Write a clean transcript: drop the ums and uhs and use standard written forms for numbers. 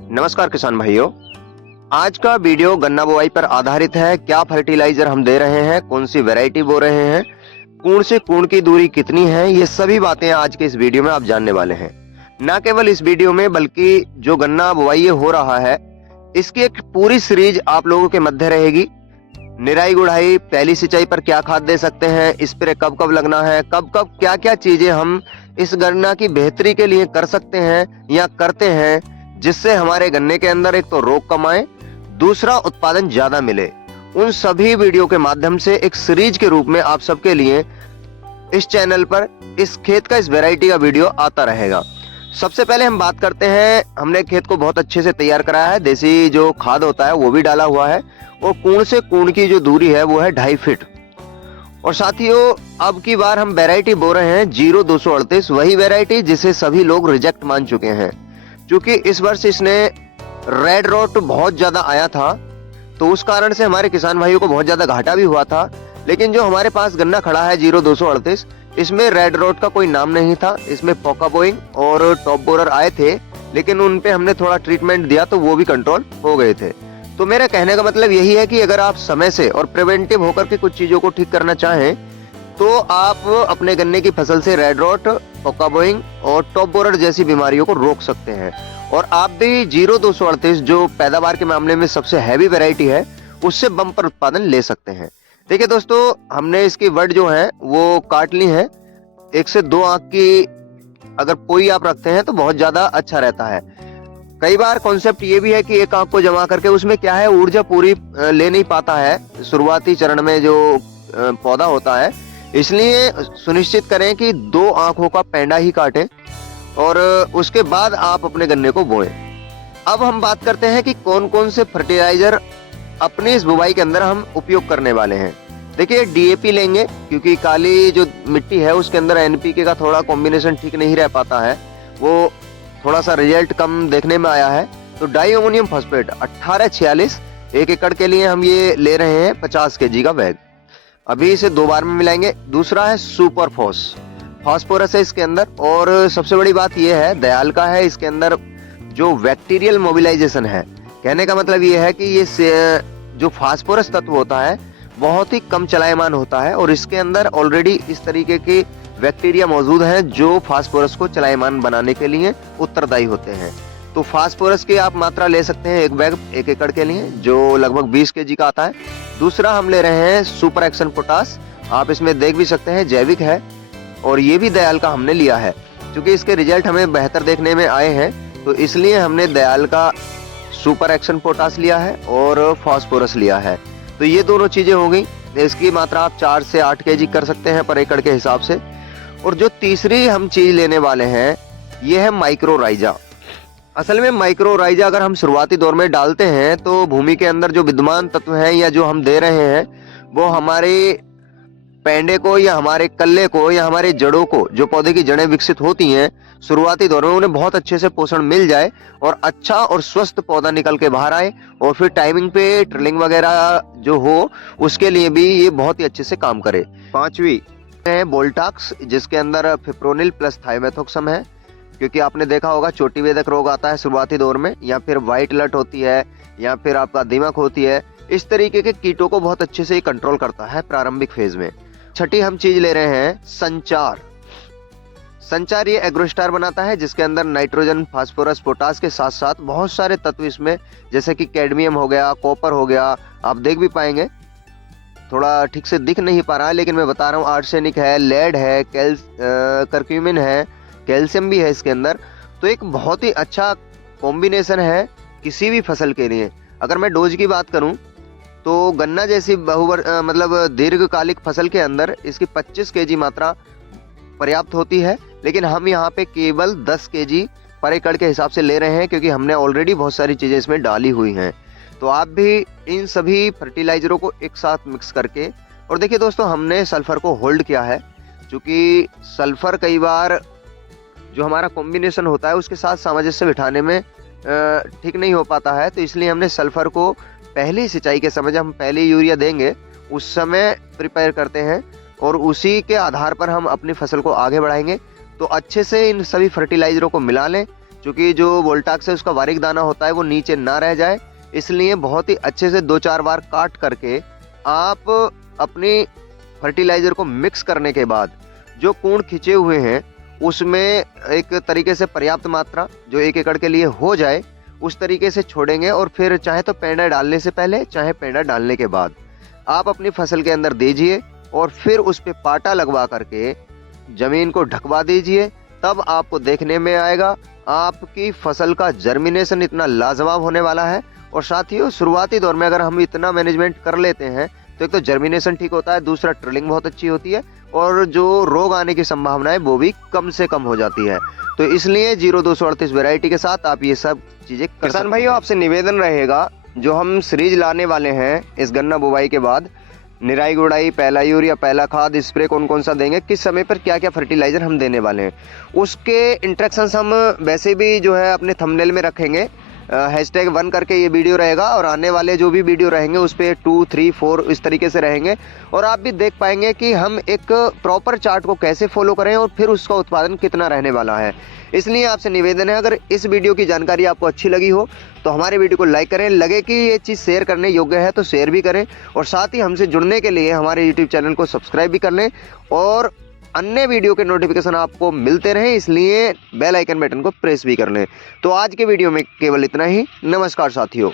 नमस्कार किसान भाइयों। आज का वीडियो गन्ना बुआई पर आधारित है। क्या फर्टिलाइजर हम दे रहे हैं, कौन सी वैरायटी बो रहे हैं, कूण से कूण की दूरी कितनी है, ये सभी बातें आज के इस वीडियो में आप जानने वाले हैं। न केवल इस वीडियो में बल्कि जो गन्ना बुआई हो रहा है इसकी एक पूरी सीरीज आप लोगों के मध्य रहेगी। निराई गुड़ाई, पहली सिंचाई पर क्या खाद दे सकते हैं, स्प्रे कब कब लगना है, कब कब क्या क्या चीजें हम इस गन्ना की बेहतरी के लिए कर सकते हैं या करते हैं, जिससे हमारे गन्ने के अंदर एक तो रोग कम आए, दूसरा उत्पादन ज्यादा मिले। उन सभी वीडियो के माध्यम से एक सीरीज के रूप में आप सबके लिए इस चैनल पर इस खेत का, इस वैरायटी का वीडियो आता रहेगा। सबसे पहले हम बात करते हैं, हमने खेत को बहुत अच्छे से तैयार कराया है, देसी जो खाद होता है वो भी डाला हुआ है और कूण से कूण की जो दूरी है वो है 2.5 फीट। और साथियों, अब की बार हम वैरायटी बो रहे हैं 0238, वही वैरायटी जिसे सभी लोग रिजेक्ट मान चुके हैं, क्योंकि इस वर्ष इसने रेड रोट बहुत ज्यादा आया था, तो उस कारण से हमारे किसान भाइयों को बहुत ज्यादा घाटा भी हुआ था। लेकिन जो हमारे पास गन्ना खड़ा है 0238, इसमें रेड रोट का कोई नाम नहीं था। इसमें पोका बोइंग और टॉप बोरर आए थे, लेकिन उन पे हमने थोड़ा ट्रीटमेंट दिया तो वो भी कंट्रोल हो गए थे। तो मेरा कहने का मतलब यही है कि अगर आप समय से और प्रिवेंटिव होकर के कुछ चीजों को ठीक करना चाहें तो आप अपने गन्ने की फसल से रेड रोट, पोका बोइंग और टॉप बोरर जैसी बीमारियों को रोक सकते हैं। और आप भी 0238 जो पैदावार के मामले में सबसे हैवी वैरायटी है, उससे बम्पर उत्पादन ले सकते हैं। देखिए दोस्तों, हमने इसकी वड जो है वो काट ली है। 1 से 2 आंख की अगर पोई आप रखते हैं तो बहुत ज्यादा अच्छा रहता है। कई बार कॉन्सेप्ट ये भी है कि एक आंख को जमा करके उसमें क्या है, ऊर्जा पूरी ले नहीं पाता है शुरुआती चरण में जो पौधा होता है, इसलिए सुनिश्चित करें कि 2 आंखों का पेंडा ही काटें और उसके बाद आप अपने गन्ने को बोएं। अब हम बात करते हैं कि कौन कौन से फर्टिलाइजर अपनी इस बुवाई के अंदर हम उपयोग करने वाले हैं। देखिए, डीएपी लेंगे क्योंकि काली जो मिट्टी है उसके अंदर एनपीके का थोड़ा कॉम्बिनेशन ठीक नहीं रह पाता है, वो थोड़ा सा रिजल्ट कम देखने में आया है। तो डाई अमोनियम फॉस्फेट 1846 1 एकड़ के लिए हम ये ले रहे हैं 50 केजी का बैग। अभी इसे 2 बार में मिलाएंगे। दूसरा है सुपर फास्फोरस है इसके अंदर, और सबसे बड़ी बात यह है, दयाल का है, इसके अंदर जो बैक्टीरियल मोबिलाइजेशन है। कहने का मतलब ये है कि ये जो फास्फोरस तत्व होता है बहुत ही कम चलायमान होता है और इसके अंदर ऑलरेडी इस तरीके की बैक्टीरिया मौजूद हैं जो फास्फोरस को चलायमान बनाने के लिए उत्तरदायी होते हैं। तो फास्फोरस की आप मात्रा ले सकते हैं 1 बैग 1 एकड़ के लिए, जो लगभग 20 केजी का आता है। दूसरा हम ले रहे हैं सुपर एक्शन पोटास। आप इसमें देख भी सकते हैं, जैविक है और ये भी दयाल का हमने लिया है। क्योंकि इसके रिजल्ट हमें बेहतर देखने में आए हैं तो इसलिए हमने दयाल का सुपर एक्शन पोटास लिया है और फास्फोरस लिया है। तो ये दोनों चीजें हो गई। इसकी मात्रा आप 4 से 8 केजी कर सकते हैं पर एकड़ के हिसाब से। और जो तीसरी हम चीज लेने वाले हैं ये है माइक्रोराइजा। असल में माइक्रोराइजा अगर हम शुरुआती दौर में डालते हैं तो भूमि के अंदर जो विद्यमान तत्व हैं या जो हम दे रहे हैं वो हमारे पेंडे को या हमारे कल्ले को या हमारे जड़ों को, जो पौधे की जड़ें विकसित होती हैं शुरुआती दौर में, उन्हें बहुत अच्छे से पोषण मिल जाए और अच्छा और स्वस्थ पौधा निकल के बाहर आए। और फिर टाइमिंग पे ट्रिलिंग वगैरह जो हो उसके लिए भी ये बहुत ही अच्छे से काम करे। 5वीं है बोल्टाक्स, जिसके अंदर फिप्रोनिल प्लस थाइमेथोक्सम है। क्योंकि आपने देखा होगा चोटी वेदक रोग आता है शुरुआती दौर में, या फिर व्हाइट लट होती है, या फिर आपका दीमक होती है। इस तरीके के कीटों को बहुत अच्छे से कंट्रोल करता है प्रारंभिक फेज में। छठी हम चीज ले रहे हैं संचार। ये एग्रोस्टार बनाता है जिसके अंदर नाइट्रोजन, फास्फोरस, पोटास के साथ साथ बहुत सारे तत्व इसमें, जैसे कि कैडमियम हो गया, कॉपर हो गया, आप देख भी पाएंगे। थोड़ा ठीक से दिख नहीं पा रहा है लेकिन मैं बता रहा हूँ, आर्सेनिक है, लेड है, करक्यूमिन है, कैल्शियम भी है इसके अंदर। तो एक बहुत ही अच्छा कॉम्बिनेशन है किसी भी फसल के लिए। अगर मैं डोज की बात करूं तो गन्ना जैसी मतलब दीर्घकालिक फसल के अंदर इसकी 25 केजी मात्रा पर्याप्त होती है, लेकिन हम यहाँ पे केवल 10 केजी पर एकड़ के हिसाब से ले रहे हैं क्योंकि हमने ऑलरेडी बहुत सारी चीजें इसमें डाली हुई हैं। तो आप भी इन सभी फर्टिलाइजरों को एक साथ मिक्स करके, और देखिए दोस्तों, हमने सल्फर को होल्ड किया है क्योंकि सल्फर कई बार जो हमारा कॉम्बिनेशन होता है उसके साथ सामंजस्य बिठाने में ठीक नहीं हो पाता है, तो इसलिए हमने सल्फर को पहली सिंचाई के समय, जब हम पहली यूरिया देंगे उस समय प्रिपेयर करते हैं और उसी के आधार पर हम अपनी फसल को आगे बढ़ाएंगे। तो अच्छे से इन सभी फर्टिलाइजरों को मिला लें, क्योंकि जो वोल्टाक्स है उसका बारीक दाना होता है वो नीचे ना रह जाए, इसलिए बहुत ही अच्छे से 2-4 बार काट करके आप अपनी फर्टिलाइजर को मिक्स करने के बाद जो कूण खिंचे हुए हैं उसमें एक तरीके से पर्याप्त मात्रा जो 1 एकड़ के लिए हो जाए उस तरीके से छोड़ेंगे। और फिर चाहे तो पेंडा डालने से पहले चाहे पेंडा डालने के बाद आप अपनी फसल के अंदर दीजिए और फिर उस पे पाटा लगवा करके जमीन को ढकवा दीजिए। तब आपको देखने में आएगा आपकी फसल का जर्मिनेशन इतना लाजवाब होने वाला है। और साथियों, शुरुआती दौर में अगर हम इतना मैनेजमेंट कर लेते हैं तो एक तो जर्मिनेशन ठीक होता है, दूसरा ट्रिलिंग बहुत अच्छी होती है और जो रोग आने की संभावना है वो भी कम से कम हो जाती है। तो इसलिए 0238 वैरायटी के साथ आप ये सब चीजें कर सकते हैं। किसान भाइयों, आपसे निवेदन रहेगा, जो हम सीरीज लाने वाले हैं इस गन्ना बुवाई के बाद, निराई गुड़ाई, पहला यूरिया, पहला खाद, स्प्रे कौन कौन सा देंगे, किस समय पर क्या क्या फर्टिलाइजर हम देने वाले हैं, उसके इंस्ट्रक्शंस हम वैसे भी जो है अपने थंबनेल में रखेंगे। #1 करके ये वीडियो रहेगा और आने वाले जो भी वीडियो रहेंगे उस पर 2, 3, 4 इस तरीके से रहेंगे और आप भी देख पाएंगे कि हम एक प्रॉपर चार्ट को कैसे फॉलो करें और फिर उसका उत्पादन कितना रहने वाला है। इसलिए आपसे निवेदन है, अगर इस वीडियो की जानकारी आपको अच्छी लगी हो तो हमारे वीडियो को लाइक करें, लगे कि ये चीज़ शेयर करने योग्य है तो शेयर भी करें और साथ ही हमसे जुड़ने के लिए हमारे यूट्यूब चैनल को सब्सक्राइब भी कर लें और अन्य वीडियो के नोटिफिकेशन आपको मिलते रहें, इसलिए बेल आइकन बटन को प्रेस भी कर लें। तो आज के वीडियो में केवल इतना ही। नमस्कार साथियों।